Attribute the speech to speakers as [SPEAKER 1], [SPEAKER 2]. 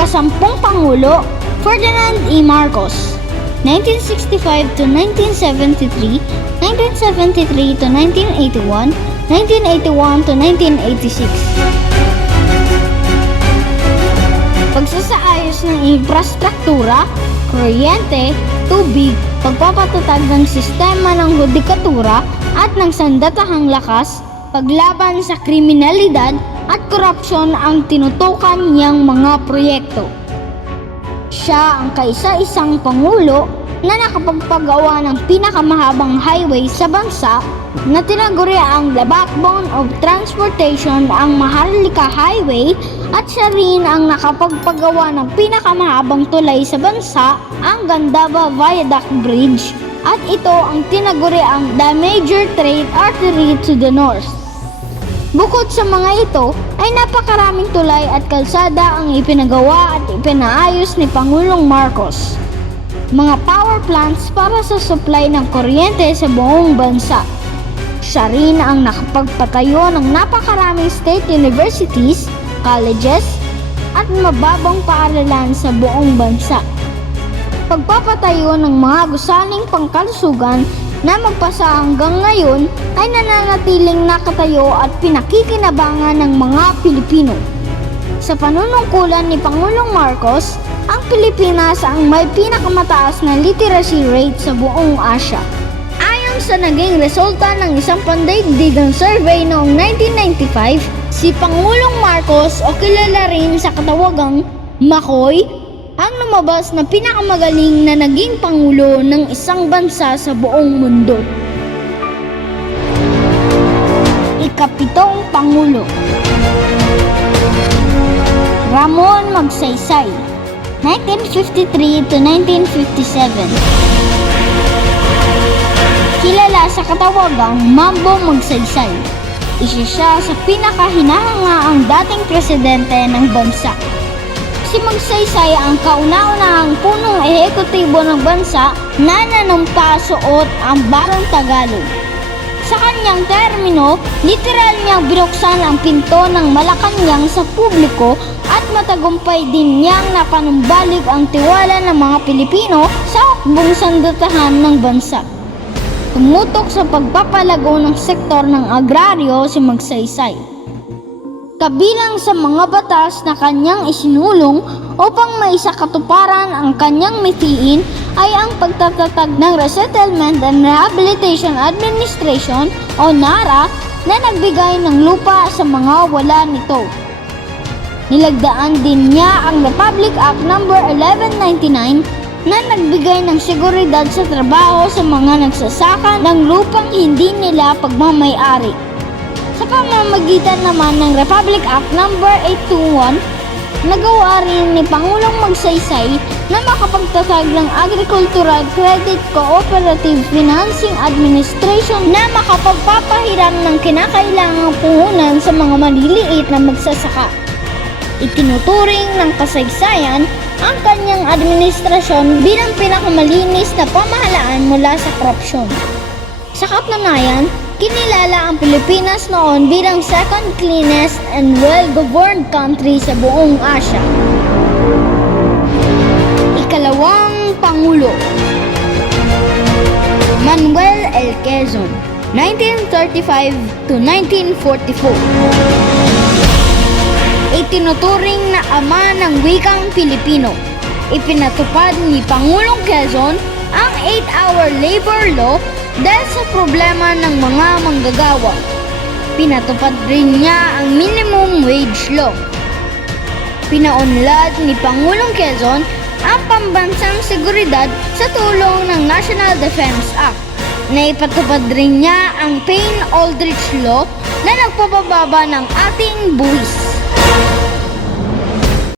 [SPEAKER 1] ikasampung Pangulo, Ferdinand E. Marcos. 1965 to 1973, 1973 to 1981, 1981 to 1986. Pagsasaayos ng infrastruktura, kuryente, tubig, pagpapatatag ng sistema ng hudikatura at ng sandatahang lakas, paglaban sa kriminalidad at korupsyon ang tinutukan niyang mga proyekto. Siya ang kaisa-isang pangulo na nakapagpagawa ng pinakamahabang highway sa bansa na tinaguri ang the backbone of transportation ang Maharlika Highway at siya rin ang nakapagpagawa ng pinakamahabang tulay sa bansa ang Gandava Viaduct Bridge at ito ang tinaguri ang the major trade artery to the north. Bukod sa mga ito, ay napakaraming tulay at kalsada ang ipinagawa at ipinaayos ni Pangulong Marcos. Mga power plants para sa supply ng kuryente sa buong bansa. Siya rin ang nakapagpatayo ng napakaraming state universities, colleges, at mababang paaralan sa buong bansa. Pagpapatayo ng mga gusaling pangkalusugan na magpasa hanggang ngayon ay nananatiling nakatayo at pinakikinabangan ng mga Pilipino. Sa panunungkulan ni Pangulong Marcos, ang Pilipinas ang may pinakamataas na literacy rate sa buong Asya. Ayon sa naging resulta ng isang pandaigdigang survey noong 1995, si Pangulong Marcos o kilala rin sa katawagang Makoy ang lumabas na pinakamagaling na naging pangulo ng isang bansa sa buong mundo. Ikapitong Pangulo Ramon Magsaysay 1953 to 1957 Kilala sa katawagang Mambo Magsaysay. Isa siya sa pinakahinahangaang dating presidente ng bansa. Si Magsaysay ang kauna-unahang punong ehekutibo ng bansa na nanumpa suot ang barong Tagalog. Sa kanyang termino, literal niyang binuksan ang pinto ng Malacanang sa publiko at matagumpay din niyang napanumbalik ang tiwala ng mga Pilipino sa hukbong sandatahan ng bansa. Tumutok sa pagpapalago ng sektor ng agraryo si Magsaysay. Kabilang sa mga batas na kanyang isinulong upang maisakatuparan ang kanyang mithiin ay ang pagtatatag ng Resettlement and Rehabilitation Administration o NARA na nagbigay ng lupa sa mga wala nito. Nilagdaan din niya ang Republic Act No. 1199 na nagbigay ng seguridad sa trabaho sa mga nagsasaka ng lupang hindi nila pagmamayari. Pamamagitan naman ng Republic Act No. 821, nagawa rin ni Pangulong Magsaysay na makapagtatag ng Agricultural Credit Cooperative Financing Administration na makapagpapahiram ng kinakailangang puhunan sa mga maliliit na magsasaka. Itinuturing ng kasaysayan ang kanyang administrasyon bilang pinakamalinis na pamahalaan mula sa korupsyon. Sa katunayan, kinilala ang Pilipinas noon bilang second cleanest and well-governed country sa buong Asya. Ikalawang Pangulo Manuel L. Quezon 1935 to 1944 Itinuturing na ama ng wikang Pilipino. Ipinatupad ni Pangulong Quezon 8-hour labor law dahil sa problema ng mga manggagawa. Pinatupad rin niya ang minimum wage law. Pinaunlad ni Pangulong Quezon ang pambansang seguridad sa tulong ng National Defense Act. Naipatupad rin niya ang Payne Aldrich Law na nagpapababa ng ating buwis.